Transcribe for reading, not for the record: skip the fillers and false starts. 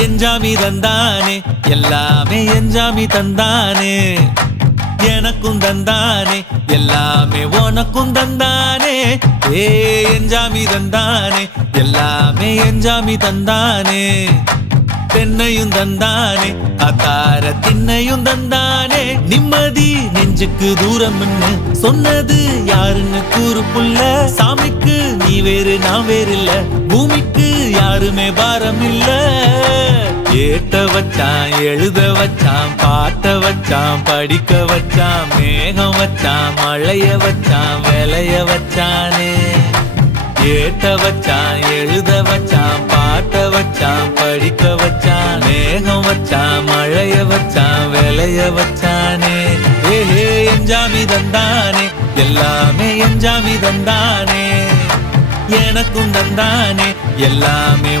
எஞ்சாமி தந்தானே எல்லாமே எஞ்சாமி தந்தானே எனக்கும் தந்தானே எல்லாமே உனக்கும் தந்தானே ஏ எஞ்சாமி தந்தானே எல்லாமே எஞ்சாமி தந்தானே தென்னையும் தந்தானே அத்தார திண்ணையும் தந்தானே நிம்மதி நெஞ்சுக்கு தூரம்னு சொன்னது யாருன்னு கூறு புள்ள சாமிக்கு நீ வேறு நான் வேறு இல்ல பூமிக்கு யாருமே பாரம் இல்ல ஏட்ட வச்சான் எழுத வச்சான் பாட்ட வச்சான் படிக்க வச்சான் மேகம் வச்சான் மழைய வச்சான் விளைய வச்சானே ஏட்ட வச்சான் எழுத வச்சான் பாட்ட வச்சான் படிக்க வச்சான் மேகம் வச்சான் மழைய வச்சான் விளைய வச்சானே ஏஹே எஞ்சாமி தந்தானே எல்லாமே எஞ்சாமி தந்தானே எனக்கும் தந்தானே எல்லாமே